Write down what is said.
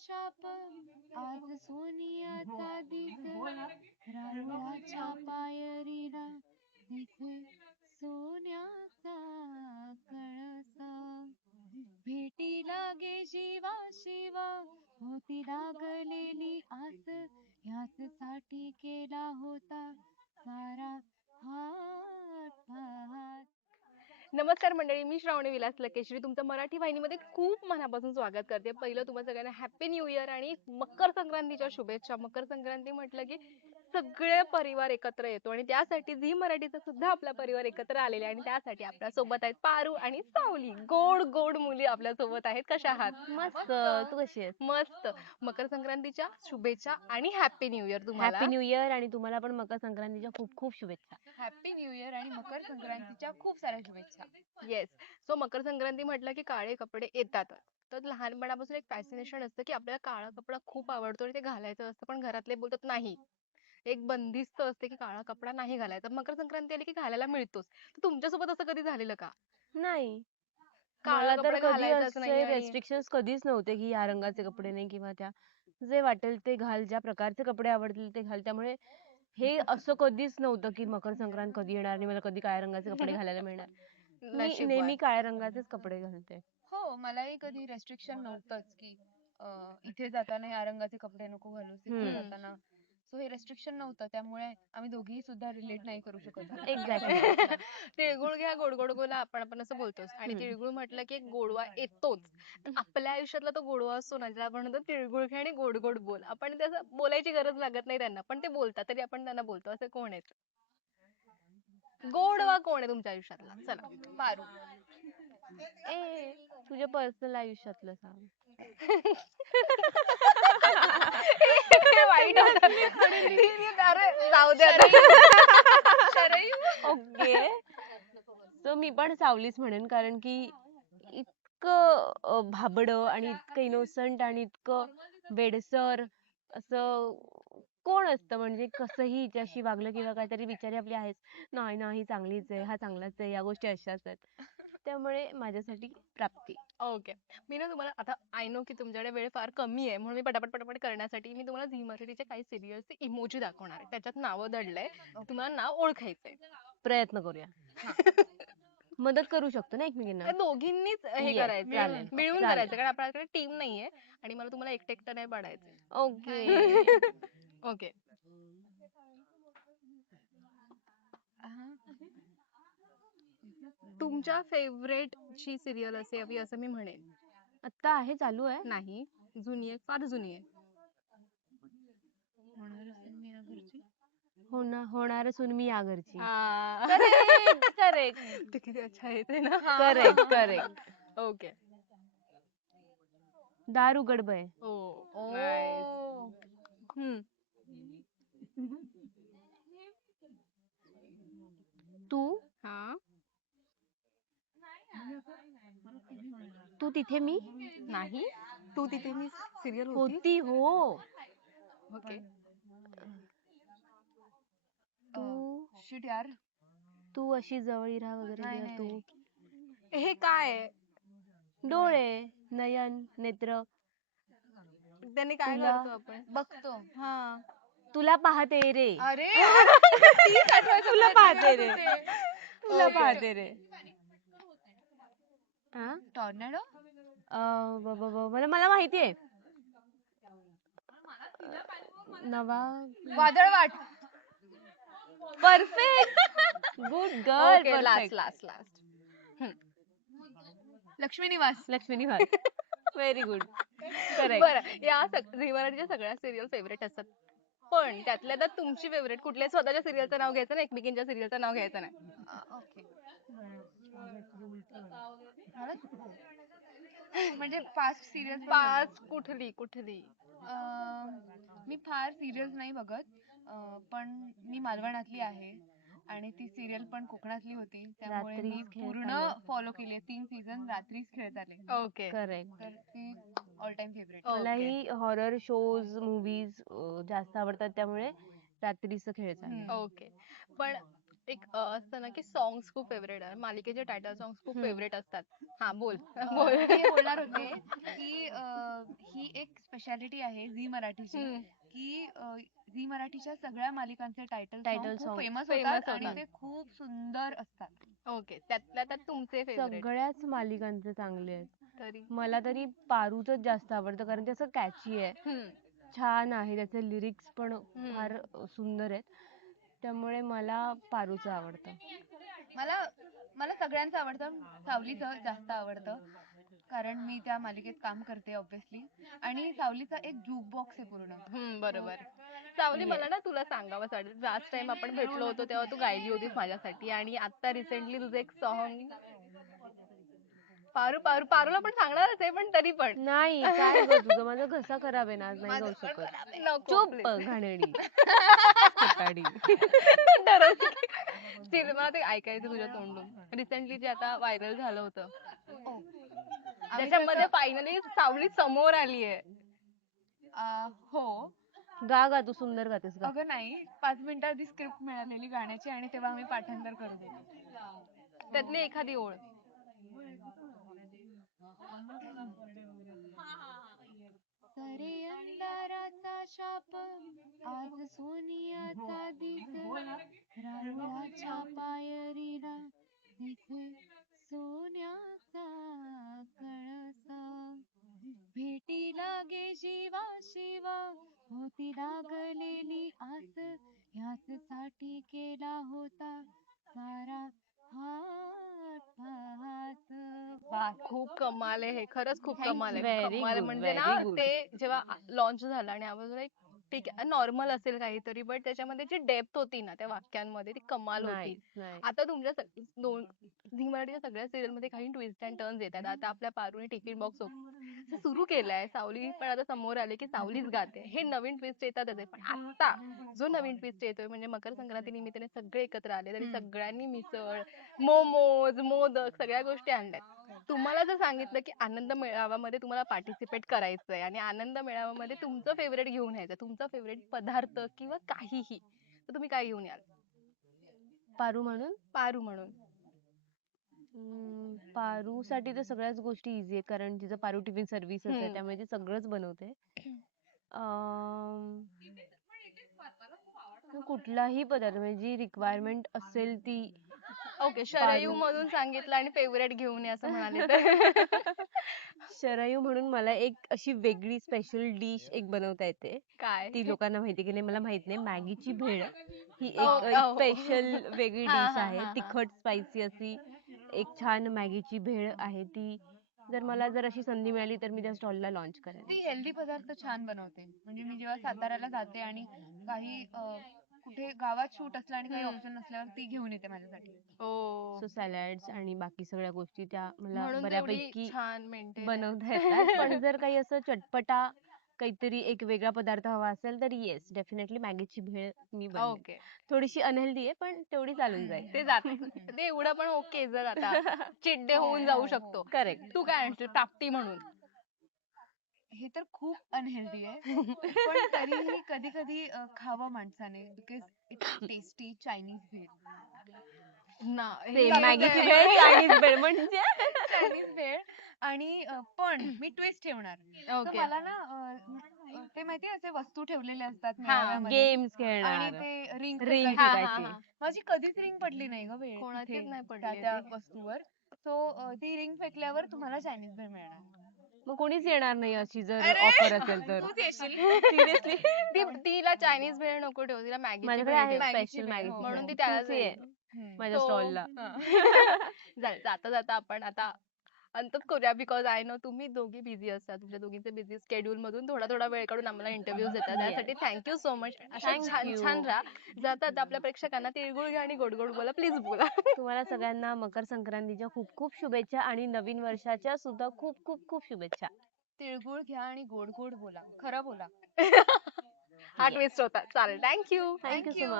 शाप आज सोनियाचा दिस राहुळाच्या पायरीला दिसे सोन्याचा कळसा भेटी लागे शिवा शिवा होती लागलेली आस ह्याच साठी केला होता सारा हात. नमस्कार मंडळी, मी श्रावणी विलास लकेश्री तुमचं मराठी वाहिनीमध्ये खूप मनापासून स्वागत करते. पहिलं तुम्हा सगळ्यांना हॅपी न्यू इयर आणि मकर संक्रांतीच्या शुभेच्छा. मकर संक्रांती म्हटलं की सगळे परिवार एकत्र येतो आणि त्यासाठी झी मराठीचा सुद्धा आपला परिवार एकत्र आलेला आहे आणि त्यासाठी आपल्या सोबत आहेत पारू आणि सावली. गोड गोड मुली आपल्या सोबत आहेत. कशा आहात? मस्त. तू कशी आहेस? मस्त. मकर संक्रांतीच्या शुभेच्छा आणि हॅपी न्यू इयर तुम्हाला. हॅपी न्यू इयर आणि तुम्हाला पण मकर संक्रांतीच्या खूप खूप शुभेच्छा. हॅपी न्यू इयर आणि मकर संक्रांतीच्या खूप साऱ्या शुभेच्छा. येस. सो मकर संक्रांती म्हटलं की काळे कपडे येतात. तर लहानपणापासून एक फॅसिनेशन असतं की आपल्याला काळा कपडा खूप आवडतो आणि ते घालायचं असतं, पण घरातले बोलतात नाही. एक बंदिस्त असते की काळा कपडा नाही घालायचा. मकर संक्रांती आली की घालायला मिळतोच. तर तुमच्यासोबत असं कधी झालेलं का? नाही, काळा मला तर कपडा कधी घालायचाच नाही असे आणि रेस्ट्रिक्शन्स कधीच नव्हते की या रंगाचे कपडे नाही किंवा त्या जे वाटेल ते घाल, ज्या प्रकारचे कपडे आवडतील ते घाल. त्यामुळे हे असं कधीच नव्हतं की मकर संक्रांत कधी येणार आणि मला कधी काळ्या रंगाचे कपडे घालायला मिळणार. मी नशीबवान. नेहमी काळ्या रंगाचेच कपडे घालते. हो, मलाही कधी रेस्ट्रिक्शन नव्हतंच की इथे जाताना या रंगाचे कपडे नको घालूस, तिथे जाताना. सो हे रेस्ट्रिक्शन नव्हतं, त्यामुळे आम्ही दोघीही सुद्धा रिलेट नाही करू शकत होतो. एक्झॅक्टली. तिळगुळ घ्या गोड गोड बोला, आपण आपण असं बोलतोच आणि तिळगुळ म्हटलं की एक गोडवा येतोच. तर आपल्या आयुष्यातला तो गोडवा असतो ना, ज्याला आपण म्हणतो तिळगुळ घ्या आणि गोड गोड बोल. आपण त्याचं बोलायची गरज लागत नाही त्यांना, पण ते बोलतात तरी आपण त्यांना बोलतो. असं कोण आहेत? गोडवा कोण आहे तुमच्या आयुष्यातला? चला पारू. ए, तुझ्या पर्सनल आयुष्यातलं सांग. वाईट होतं. अरे जाऊ दे आता. ओके. सो मी पण सावलीच म्हणेन, कारण की इतकं भाबडं आणि इतकं इनोसंट आणि इतकं वेडसर असं कोण असतं, म्हणजे कसंही हिच्याशी वागलं किंवा काहीतरी विचारी आपली आहेच. नाही नाही, चांगलीच आहे, हा चांगलाच आहे, या गोष्टी अशाच आहेत. त्यामुळे माझ्यासाठी प्राप्ती. ओके. मी ना तुम्हाला आता आय नो की तुमच्याकडे वेळ फार कमी आहे, म्हणून मी पटापट पटापट करण्यासाठी मी तुम्हाला झी मराठीचे काही सिरियल्सचे इमोजी दाखवणार आहे. त्याच्यात नावं दडलंय, तुम्हाला नाव ओळखायचंय. प्रयत्न करूया. मदत करू शकतो ना एकमेकींना. दोघींनीच हे Yes, करायचं, चालेल, मिळून चालेल. करायचं, कारण आपल्याकडे टीम नाहीये आणि मला तुम्हाला एकटं एकटं नाही पाडायचंय. ओके. ओके. तुमच्या फेवरेट ची सिरियल असावी असं मी म्हणेन. आता आहे, चालू आहे. नाही, जुनी आहे, फार जुनी आहे. होणार सून मी या घरची. आ. करेक्ट करेक्ट ते किती अच्छा येते ना. Correct correct. ओके. दारू गडबय. ओ नाईस. तू हा. तू तिथे मी नाही, तू तिथे मी सिरियल होती. होती. हो. ओके. तू शिट यार. तू अशी जवळ राहा वगैरे नाही, किंवा नाही, तू हे काय आहे? डोळे, नयन, नेत्र. त्यांनी काय तुला करतो आपण? बघतो. हा. तुला पाहते रे. अरे यार, तीच आठवायचं तुला प्रयत्न पाहते करत रे. होते. तुला Okay. पाहते रे. हा? टॉर्नेडो? मला मला माहितीये. नवा Vadalvaat. Perfect. Good girl. Okay, last perfect. Last. Lakshmi Niwas. Lakshmi Niwas. Very good. Correct. बरं, या झी मराठीच्या सगळ्या सिरियल फेवरेट असतात, पण त्यातल्या त्यात तुमची फेवरेट कुठल्या? स्वतःच्या सिरियलचं नाव घ्यायचं नाही, एकमेकींच्या सिरियलचं नाव घ्यायचं नाही. ओके. म्हणजे फास्ट सिरियल, फास्ट कुठली कुठली? मी फार सिरियल्स नाही बघत, पण मी मालवणातली आहे आणि ती सिरियल पण कोकणातली होती, त्यामुळे मी रात्रीच खेळत पूर्ण आले. फॉलो केली. 3 सीझन रात्रीच खेळत आले. ओके. करेक्ट. तर ती ऑल टाइम फेवरेट. मलाही हॉरर शोज मूवीज जास्त आवडतात, त्यामुळे रात्रीचं खेळायचं. ओके. पण एक असतं ना की सॉंग्स खूप फेवरेट आहे, मालिकेचे टायटल सॉंग्स खूप फेवरेट असतात. हा बोल. बोल. मी हे बोलणार होते की ही ही एक स्पेशालिटी आहे झी मराठीची की झी मराठीच्या सगळ्या मालिकांचे टायटल Title खूप song फेमस famous होतात आणि होतात. ते खूप सुंदर असतात. ओके, त्यातल्या त्यात तुमचे फेवरेट सगळ्याच मालिकांचे चांगले आहेत. तरी मला तरी पारूच जास्त आवडतं कारण ते असं कॅची आहे, हम्म, छान आहे, त्याचे लिरिक्स पण हम्म. फार सुंदर आहेत. त्यामुळे मला पारूचं आवडतं. मला मला सगळ्यांचं आवडतं, सावलीचं जास्त आवडतं कारण मी त्या मालिकेत काम करते ऑब्विसली. आणि सावलीचा एक जुक बॉक्स आहे पूर्ण. बरोबर. सावली, Yes. मला ना तुला सांगावं वाटेल, लास्ट टाइम आपण भेटलो होतो तेव्हा तू गायली होतीस माझ्यासाठी, आणि आता रिसेंटली तुझं एक सॉन्ग पारू पारू पारूला पण सांगणारच आहे, पण तरी पण नाही, काय ग तुझं, माझा घसा खराब आहे ना, आज नाही गाऊ माझं शकत. नको, चुप please. घाणेरडी खोटारडी. Still, मला ते ऐकायचं तुझ्या तोंडून. रिसेंटली जे आता व्हायरल झालं होतं, त्याच्यामध्ये फायनली सावली समोर आली आहे. हो. गा तू सुंदर गातेस गा. अगं नाही, 5 मिनिटं आधी स्क्रिप्ट मिळालेली गाण्याची आणि तेव्हा आम्ही पाठांतर करत होतो. त्यातली एखादी ओळ. सरे अंधाराचा शाप आज सोनियाचा दिस, राहुळाच्या पायरीला दिसे सोन्याचा कळसा, भेटी लागे शिवा शिवा होती लागलेली आस, ह्याच साठी केला होता सारा हात. खूप कमाल आहे हे, खरंच खूप Thank कमाल आहे. Very कमाल आहे good, म्हणजे ना, very good. ते जेव्हा लॉन्च झालं आणि आवाज एक ठीक आहे नॉर्मल असेल काहीतरी, बट त्याच्यामध्ये जी डेप्थ होती ना त्या वाक्यांमध्ये ती कमाल होती. नाही आता तुमच्या दोन झी मराठीच्या सगळ्या सिरियल मध्ये काही ट्विस्ट अँड टर्न्स येतात. आता आपल्या पारूने टिकीट बॉक्स सुरू केलाय, सावली पण आता समोर आले की सावलीच गाते, हे नवीन ट्विस्ट येतातच आहे. पण आता जो नवीन ट्विस्ट येतोय म्हणजे मकर संक्रांती निमित्ताने सगळे एकत्र आले आणि सगळ्यांनी मिसळ, मोमोज, मोदक सगळ्या गोष्टी आणल्यात. तुम्हाला जर सांगितलं की आनंद मेळाव्यामध्ये तुम्हाला पार्टिसिपेट करायचंय आणि आनंद मेळाव्यामध्ये तुमचं फेवरेट घेऊन यायचं, तुमचा फेवरेट पदार्थ किंवा काहीही, तर तुम्ही काय घेऊन याल? पारू म्हणून पारू म्हणून. पारू साठी तर सगळ्याच गोष्टी इझी आहेत कारण तिचं पारू टिफिन सर्व्हिसच आहे, त्यामुळे ती सगळंच बनवते. कुठलाही पदार्थ म्हणजे जी रिक्वायरमेंट असेल ती. ओके, शरयू मधून सांगितलं आणि फेवरेट घेऊन ये असं म्हणाले तर शरयू म्हणून मला एक अशी वेगळी स्पेशल डिश एक बनवता येते. काय? ती लोकांना माहिती की नाही मला माहित नाही. मॅगीची भेळ ही Oh, एक oh. स्पेशल वेगळी हा, डिश हा, आहे. हा, हा. तिखट स्पायसी अशी एक छान मॅगीची भेळ आहे ती. जर मला अशी संधी मिळाली तर मी त्या स्टॉलला लॉन्च करेन. ती हेल्दी पदार्थ छान बनवते. म्हणजे मी जेव्हा साताऱ्याला जाते आणि काही कुठे गावात शूट असलं आणि काही ऑप्शन नसल्यावर ती घेऊन येते माझ्यासाठी. ओ, सो सॅलड्स आणि बाकी सगळ्या गोष्टी त्या मला म्हणून तेवढी बऱ्यापैकी छान मेंटेन बनवता येतात. पण जर काही असं चटपटा काहीतरी एक वेगळा पदार्थ हवा असेल तर येस डेफिनेटली मॅगीची भेळ मी बनवेन. ओके, थोडीशी अनहेल्दी आहे पण तेवढी चालून जाईल. ते जात ते एवढं पण ओके, जर आता चिट डे होऊन जाऊ शकतो. करेक्ट. तू काय आणशील प्राप्ती म्हणून? हे तर खूप अनहेल्दी आहे पण तरीही कधी कधी खावं माणसाने बिकॉज इट्स टेस्टी चायनीज भेळ. ना, सेम मॅगीची भेळ चायनीज भेळ म्हणजे चायनीज भेळ आणि पण मी ट्विस्ट ठेवणार. तर ओके. मला ना ते माहितीये असे वस्तू ठेवलेले असतात हा, मेळाव्यामध्ये गेम्स आणि खेळणार, ते रिंग रिंग हा, फेकायची. हा, फेकायची. हा. माझी कधीच रिंग पडली नाही ग वेळ कोणाचीच तिथे नाही पडली त्या ती. वस्तूवर. सो ती रिंग फेकल्यावर तुम्हाला चायनीज भेळ मिळणार. मग कोणीच येणार नाही अशी जर अरे, ऑफर असेल तर. तूच येशील. सिरियसली तिला चायनीज भेळ नको ठेव, तिला मॅगीची माझ्याकडे भेळ आहे ठेव. मॅगीची स्पेशल भेळ, मॅगीची हो, भेळ. म्हणून ती तूच त्यालाच ये येईल. माझ्या So, स्टॉलला. जाता जाता आपण आता अंतच करूया, बिकॉज आय नो तुम्ही दोघी बिझी असतात. तुमच्या दोघींचे बिझी शेड्यूल मधून थोडा थोडा वेळ काढून आम्हाला इंटरव्ह्यूज देतात, त्यासाठी थँक्यू सो मच. अशा Thank छान you. छान राहा. जाता जाता आपल्या प्रेक्षकांना तिळगुळ घ्या आणि गोड गोड बोला, प्लीज बोला. तुम्हाला सगळ्यांना मकर संक्रांतीच्या खूप खूप शुभेच्छा आणि नवीन वर्षाच्या सुद्धा खूप खूप खूप शुभेच्छा. तिळगुळ घ्या आणि गोड गोड बोला, खरं बोला. हा ट्विस्ट होता. चालेल, थँक्यू. Thank you so much.